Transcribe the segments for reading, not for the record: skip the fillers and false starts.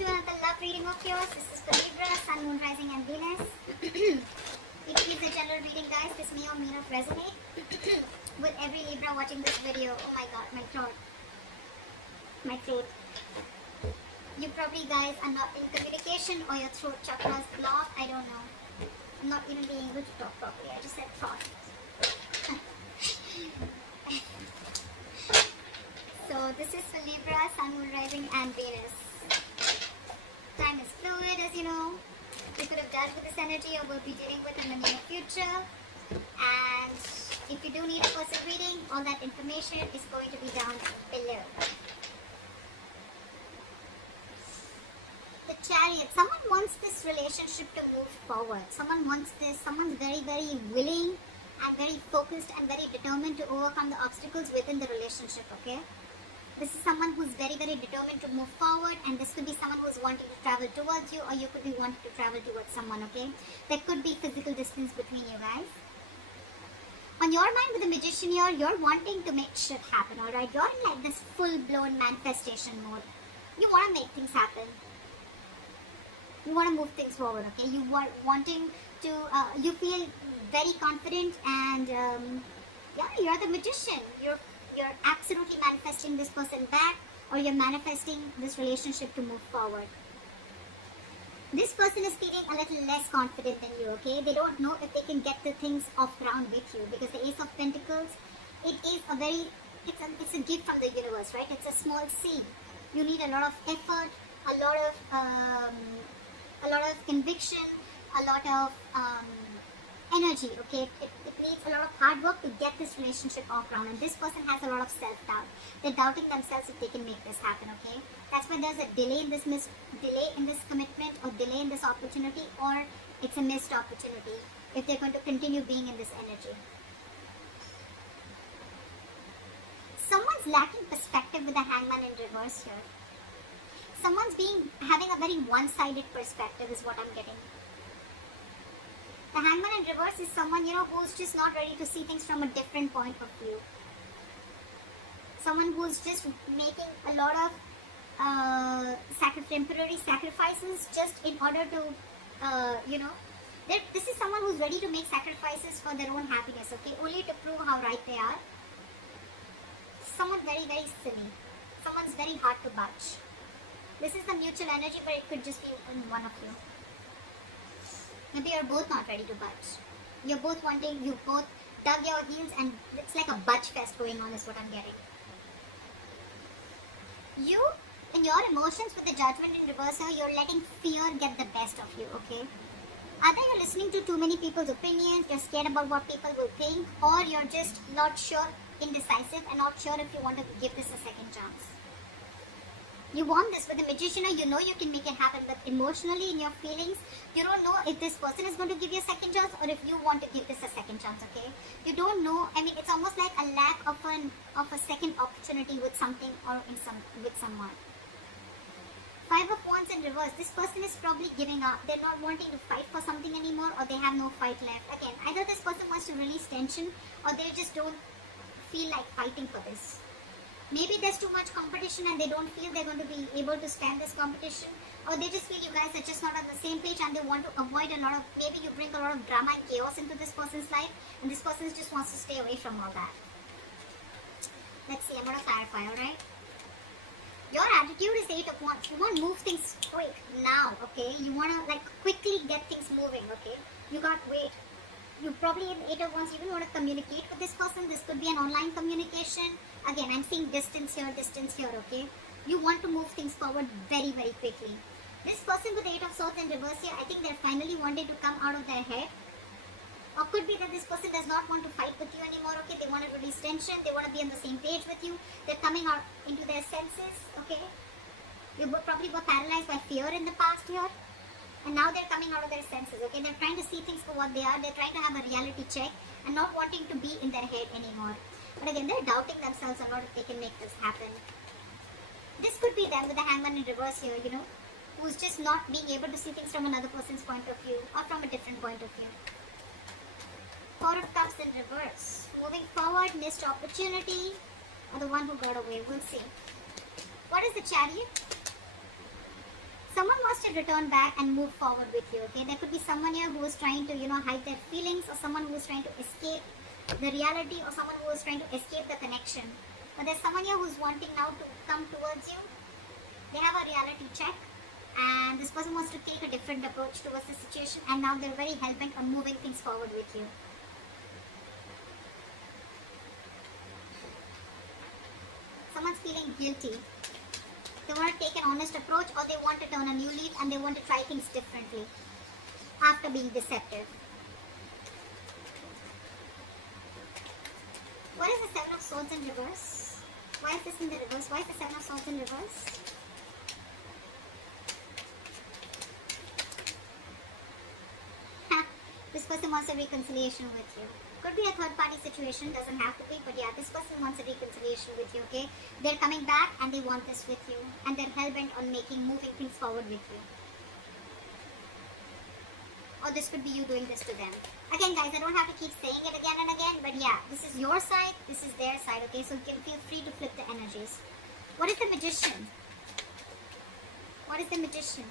to another love reading of yours. This is for Libra, Sun, Moon, Rising and Venus. It is a general reading, guys. This may or may not resonate with every Libra watching this video. Oh my god, my throat. My throat. You probably, guys, are not in communication or your throat chakra is blocked. I don't know. I'm not even being able to talk properly. I just said thought. So this is for Libra, Sun, Moon, Rising and Venus. Time is fluid, as you know. You could have dealt with this energy or will be dealing with in the near future. And if you do need a personal reading, all that information is going to be down below. The Chariot. Someone wants this relationship to move forward. Someone wants this. Someone's very, very willing and very focused and very determined to overcome the obstacles within the relationship, okay? This is someone who's very, very determined to move forward, and this could be someone who's wanting to travel towards you, or you could be wanting to travel towards someone, okay? There could be physical distance between you guys. On your mind with the Magician here, you're wanting to make shit happen, alright? You're in like this full-blown manifestation mode. You want to make things happen. You want to move things forward, okay? You are wanting to, you feel very confident and, yeah, you're the Magician. You're absolutely manifesting this person back, or you're manifesting this relationship to move forward. This person is feeling a little less confident than you, okay? They don't know if they can get the things off ground with you, because the Ace of Pentacles, it is a very, it's a gift from the universe, right? It's a small seed. You need a lot of effort, a lot of conviction, a lot of energy, okay? It needs a lot of hard work to get this relationship off ground, and this person has a lot of self-doubt. They're doubting themselves if they can make this happen, okay? That's why there's a delay in this commitment, or delay in this opportunity, or it's a missed opportunity if they're going to continue being in this energy. Someone's lacking perspective with the Hangman in reverse here. Someone's having a very one-sided perspective is what I'm getting. The Hangman in reverse is someone, you know, who's just not ready to see things from a different point of view. Someone who's just making a lot of temporary sacrifices just in order to, you know, this is someone who's ready to make sacrifices for their own happiness, okay, only to prove how right they are. Someone very, very silly. Someone's very hard to budge. This is the mutual energy, but it could just be in one of you. Maybe you're both not ready to budge. You're both wanting, you both dug your heels, and it's like a budge fest going on is what I'm getting. You, in your emotions with the Judgment in reverse here, you're letting fear get the best of you, okay? Either you're listening to too many people's opinions, you're scared about what people will think, or you're just not sure, indecisive, and not sure if you want to give this a second chance. You want this with the Magician, or you know you can make it happen, but emotionally in your feelings, you don't know if this person is going to give you a second chance, or if you want to give this a second chance, okay? You don't know. I mean, it's almost like a lack of a second opportunity with something, or with someone. Five of Wands in reverse. This person is probably giving up. They're not wanting to fight for something anymore, or they have no fight left. Again, either this person wants to release tension, or they just don't feel like fighting for this. Maybe there's too much competition and they don't feel they're going to be able to stand this competition, or they just feel you guys are just not on the same page and they want to avoid a lot of, maybe you bring a lot of drama and chaos into this person's life, and this person just wants to stay away from all that. Let's see, I'm going to clarify, alright? Your attitude is 8 of Wands. You want to move things quick now, okay? You want to like quickly get things moving, okay? You can't wait. You probably in 8 of Wands, you don't want to communicate with this person. This could be an online communication. Again, I'm seeing distance here, okay? You want to move things forward very, very quickly. This person with the 8 of Swords in reverse here, I think they're finally wanting to come out of their head. Or could be that this person does not want to fight with you anymore, okay? They want to release tension. They want to be on the same page with you. They're coming out into their senses, okay? You probably were paralyzed by fear in the past here. And now they're coming out of their senses, okay? They're trying to see things for what they are. They're trying to have a reality check and not wanting to be in their head anymore. But again, they're doubting themselves a lot if they can make this happen. This could be them with the Hangman in reverse here, you know, who's just not being able to see things from another person's point of view, or from a different point of view. Four of Cups in reverse. Moving forward, missed opportunity, or the one who got away. We'll see. What is the Chariot? wants to return back and move forward with you, okay? There could be someone here who is trying to, hide their feelings, or someone who is trying to escape the reality, or someone who is trying to escape the connection. But there's someone here who's wanting now to come towards you. They have a reality check, and this person wants to take a different approach towards the situation, and now they're very hell-bent on moving things forward with you. Someone's feeling guilty. They want to take an honest approach, or they want to turn a new leaf and they want to try things differently after being deceptive. What is the Seven of Swords in reverse? Why is this in the reverse? Why is the Seven of Swords in reverse? This person wants a reconciliation with you. Could be a third party situation, doesn't have to be, but yeah, this person wants a reconciliation with you, okay? They're coming back and they want this with you, and they're hell-bent on moving things forward with you. Or this could be you doing this to them. Again, guys, I don't have to keep saying it again and again, but yeah, this is your side, this is their side, okay? So you can feel free to flip the energies. What is the Magician? What is the Magician?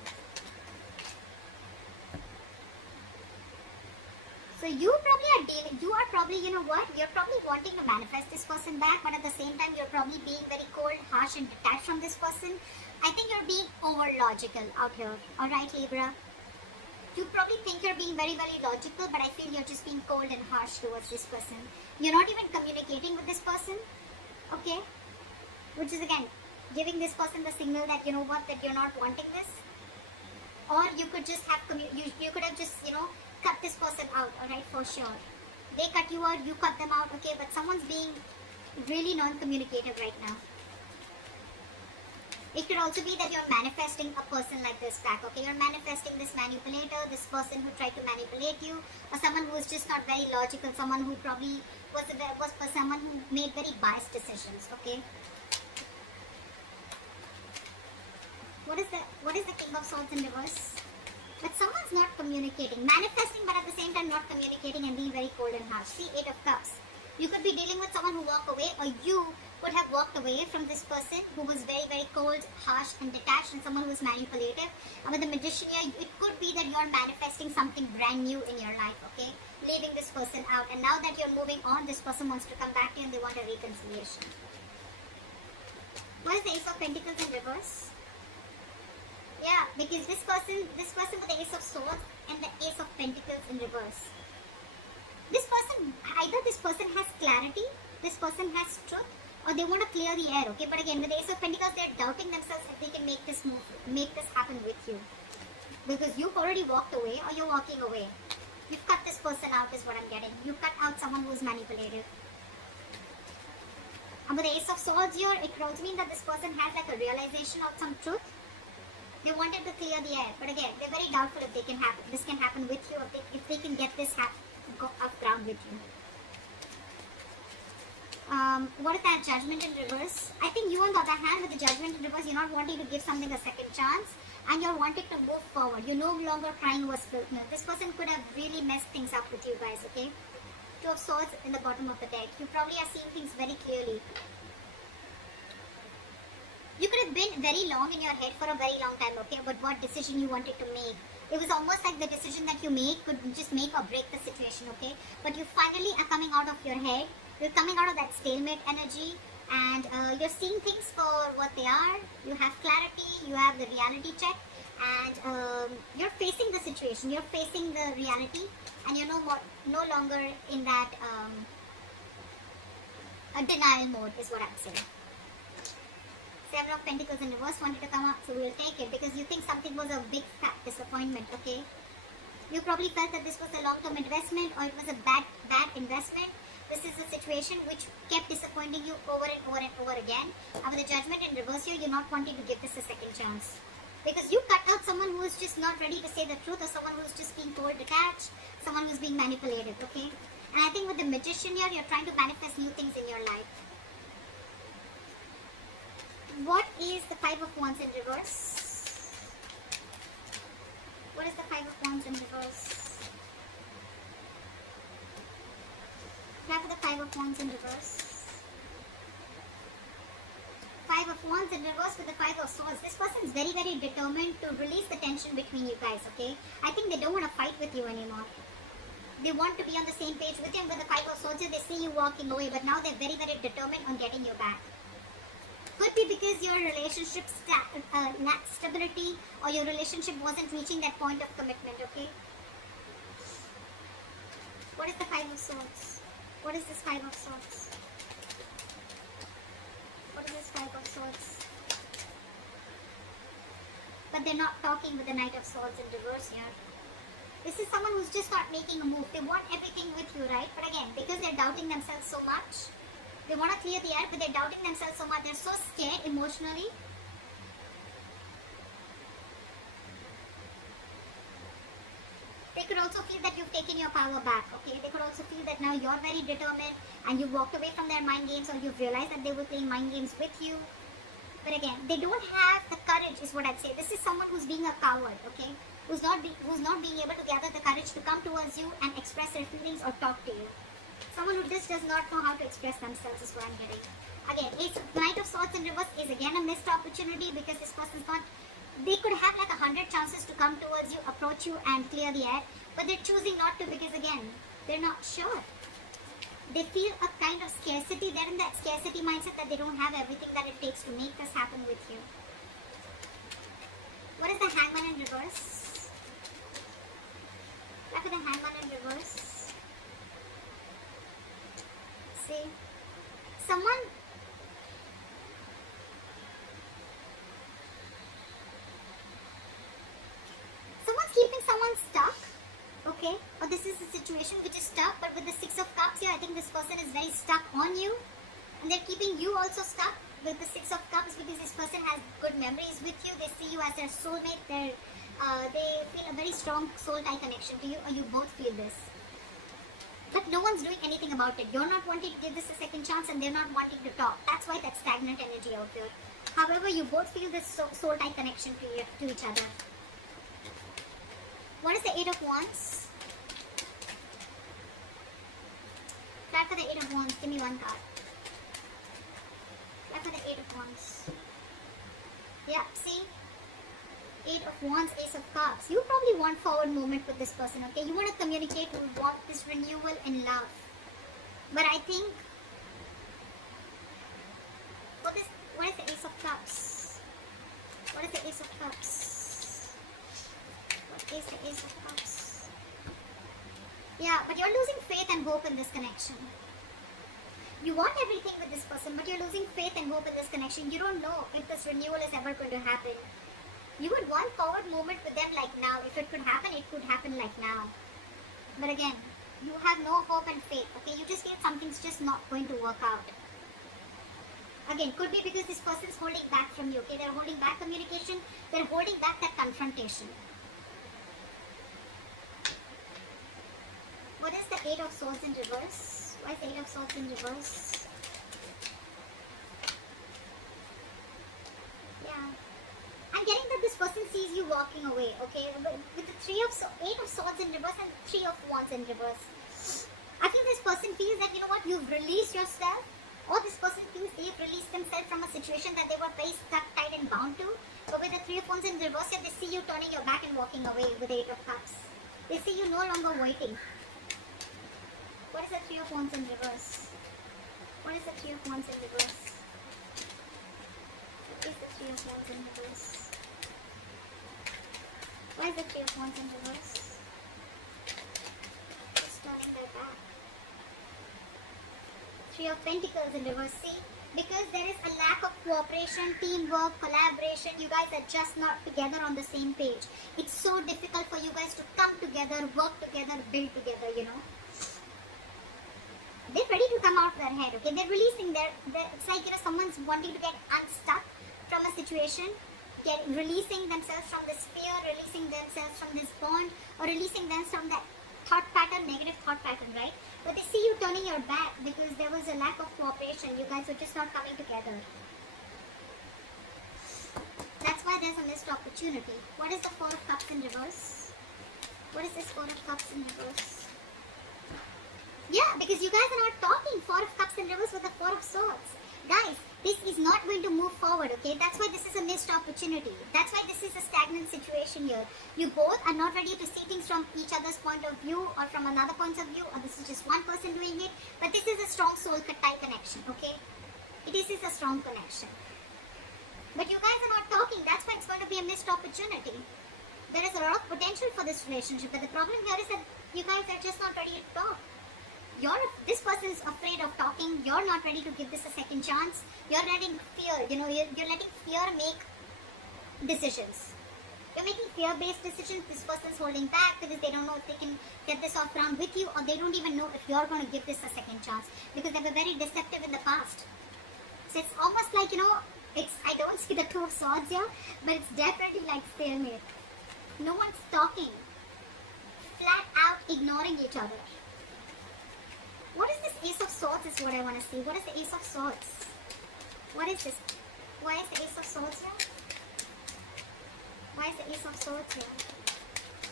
So you are probably, you're probably wanting to manifest this person back, but at the same time, you're probably being very cold, harsh, and detached from this person. I think you're being over logical out here. Alright, Libra? You probably think you're being very, very logical, but I feel you're just being cold and harsh towards this person. You're not even communicating with this person, okay? Which is, again, giving this person the signal that, that you're not wanting this. Or you could just have, you could have just, cut this person out, alright, for sure. They cut you out, you cut them out, okay, but someone's being really non-communicative right now. It could also be that you're manifesting a person like this back, okay? You're manifesting this manipulator, this person who tried to manipulate you, or someone who is just not very logical, someone who probably was someone who made very biased decisions, okay? What is the King of Swords in reverse? But someone's not communicating, manifesting, but at the same time not communicating and being very cold and harsh. See, Eight of Cups. You could be dealing with someone who walked away, or you could have walked away from this person who was very, very cold, harsh, and detached, and someone who was manipulative. And with the Magician here, it could be that you're manifesting something brand new in your life, okay? Leaving this person out. And now that you're moving on, this person wants to come back to you and they want a reconciliation. What is the Ace of Pentacles in reverse? Yeah, because this person with the Ace of Swords and the Ace of Pentacles in reverse. Either this person has clarity, this person has truth, or they want to clear the air, okay? But again, with the Ace of Pentacles, they're doubting themselves if they can make this happen with you. Because you've already walked away, or you're walking away. You've cut this person out is what I'm getting. You cut out someone who's manipulative. And with the Ace of Swords here, it could also mean that this person has like a realization of some truth. They wanted to clear the air, but again, they're very doubtful if this can happen with you, if they can get this off ground with you. What is that Judgment in reverse? I think you, on the other hand, with the Judgment in reverse, you're not wanting to give something a second chance, and you're wanting to move forward. You're no longer crying over spilt milk. This person could have really messed things up with you guys, okay? Two of Swords in the bottom of the deck. You probably are seeing things very clearly. You could have been very long in your head for a very long time, okay, about what decision you wanted to make. It was almost like the decision that you make could just make or break the situation, okay? But you finally are coming out of your head. You're coming out of that stalemate energy, and you're seeing things for what they are. You have clarity, you have the reality check, and you're facing the situation. You're facing the reality, and you're no longer in that denial mode, is what I'm saying. Seven of Pentacles in reverse wanted to come up, so we'll take it because you think something was a big fat disappointment, okay? You probably felt that this was a long-term investment, or it was a bad investment. This is a situation which kept disappointing you over and over and over again. And with the Judgment in reverse here, you're not wanting to give this a second chance. Because you cut out someone who is just not ready to say the truth, or someone who is just being cold detached, someone who is being manipulated, okay? And I think with the Magician here, you're trying to manifest new things in your life. What is the Five of Wands in reverse? What is the Five of Wands in reverse? Can I have the Five of Wands in reverse? Five of Wands in reverse with the Five of Swords. This person is very, very determined to release the tension between you guys, okay? I think they don't want to fight with you anymore. They want to be on the same page with you, and with the Five of Swords, they see you walking away, but now they're very, very determined on getting you back. Could be because your relationship lacked stability, or your relationship wasn't reaching that point of commitment, okay? What is the Five of Swords? What is this Five of Swords? What is this Five of Swords? But they're not talking with the Knight of Swords in reverse here. This is someone who's just not making a move. They want everything with you, right? But again, because they're doubting themselves so much, they want to clear the air, but they're doubting themselves so much. They're so scared emotionally. They could also feel that you've taken your power back, okay? They could also feel that now you're very determined and you've walked away from their mind games, or you've realized that they were playing mind games with you. But again, they don't have the courage is what I'd say. This is someone who's being a coward, okay? Who's not being able to gather the courage to come towards you and express their feelings or talk to you. Someone who just does not know how to express themselves is what I'm getting. Again, Knight of Swords in reverse is again a missed opportunity, because this person's not... They could have like 100 chances to come towards you, approach you and clear the air, but they're choosing not to, because again, they're not sure. They feel a kind of scarcity. They're in that scarcity mindset that they don't have everything that it takes to make this happen with you. What is the Hangman in reverse? Look at the Hangman in reverse. See? Someone's keeping someone stuck, okay? Or this is a situation which is stuck, but with the Six of Cups here, I think this person is very stuck on you. And they're keeping you also stuck with the Six of Cups, because this person has good memories with you. They see you as their soulmate. They feel a very strong soul tie connection to you, or you both feel this. But no one's doing anything about it. You're not wanting to give this a second chance, and they're not wanting to talk. That's why that stagnant energy out there. However, you both feel this soul tie connection to each other. What is the Eight of Wands? Try for the Eight of Wands. Give me one card. Try for the Eight of Wands. Yeah, see? Eight of Wands, Ace of Cups. You probably want forward movement with this person, okay? You want to communicate, you want this renewal in love. But I think... What is the Ace of Cups? What is the Ace of Cups? What is the Ace of Cups? Yeah, but you're losing faith and hope in this connection. You want everything with this person, but you're losing faith and hope in this connection. You don't know if this renewal is ever going to happen. You would want forward movement with them like now. If it could happen like now. But again, you have no hope and faith, okay? You just feel something's just not going to work out. Again, could be because this person's holding back from you, okay? They're holding back communication. They're holding back that confrontation. What is the Eight of Swords in reverse? Why is the Eight of Swords in reverse? Yeah. I'm getting that this person sees you walking away, okay? With the Eight of Swords in reverse and Three of Wands in reverse. I feel this person feels that, you know what, you've released yourself. Or this person feels they've released themselves from a situation that they were very stuck, tight and bound to. But with the Three of Wands in reverse, they see you turning your back and walking away with the Eight of Cups. They see you no longer waiting. What is the Three of Wands in reverse? What is the Three of Wands in reverse? What is the Three of Wands in reverse? Why is the Three of Wands in reverse? Just turning their back. Three of Pentacles in reverse. See? Because there is a lack of cooperation, teamwork, collaboration. You guys are just not together on the same page. It's so difficult for you guys to come together, work together, build together, you know. They're ready to come out of their head, okay? They're releasing it's like, you know, someone's wanting to get unstuck from a situation, releasing themselves from this fear, releasing themselves from this bond, or releasing themselves from that thought pattern, negative thought pattern, right? But they see you turning your back because there was a lack of cooperation. You guys were just not coming together. That's why there's a missed opportunity. What is the Four of Cups in reverse? What is this Four of Cups in reverse? Yeah, because you guys are not talking. Four of Cups in reverse with the Four of Swords. Guys, This is not going to move forward, okay? That's why this is a missed opportunity. That's why this is a stagnant situation here. You both are not ready to see things from each other's point of view or from another point of view, or this is just one person doing it. But this is a strong soul tie connection, okay? This is a strong connection. But you guys are not talking. That's why it's going to be a missed opportunity. There is a lot of potential for this relationship, but the problem here is that you guys are just not ready to talk. This person is afraid of talking. You're not ready to give this a second chance. You're letting fear, you're letting fear make decisions. You're making fear-based decisions. This person's holding back because they don't know if they can get this off ground with you, or they don't even know if you're going to give this a second chance because they were very deceptive in the past. So it's almost like, I don't see the Two of Swords here, but it's definitely like stalemate. No one's talking. Flat out ignoring each other. What is this Ace of Swords is what I want to see. What is the Ace of Swords? What is this? Why is the Ace of Swords here? Why is the Ace of Swords here?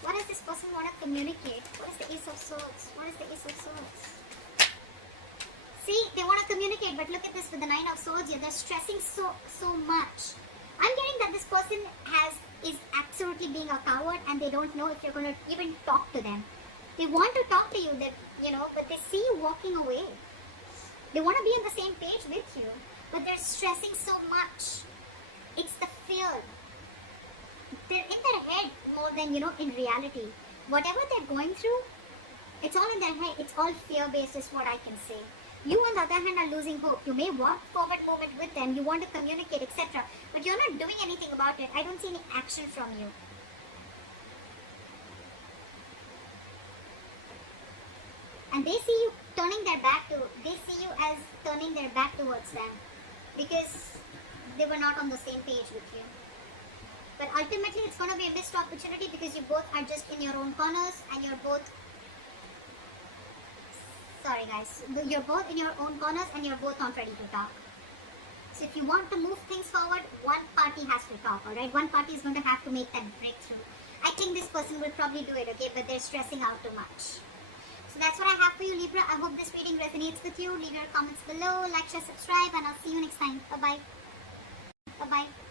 What does this person want to communicate? What is the Ace of Swords? What is the Ace of Swords? See, they want to communicate, but look at this with the Nine of Swords here. They're stressing so much. I'm getting that this person is absolutely being a coward, and they don't know if you're going to even talk to them. They want to talk to you, but they see you walking away. They want to be on the same page with you, but they're stressing so much. It's the fear. They're in their head more than, in reality. Whatever they're going through, it's all in their head. It's all fear-based is what I can say. You, on the other hand, are losing hope. You may walk forward movement with them. You want to communicate, etc. But you're not doing anything about it. I don't see any action from you. And they see you they see you as turning their back towards them because they were not on the same page with you. But ultimately, it's going to be a missed opportunity because you both are just in your own corners, and you're both in your own corners, and you're both not ready to talk. So if you want to move things forward, one party has to talk, alright? One party is going to have to make that breakthrough. I think this person will probably do it, okay? But they're stressing out too much. So that's what I have for you, Libra. I hope this reading resonates with you. Leave your comments below, like, share, subscribe, and I'll see you next time. Bye-bye. Bye-bye.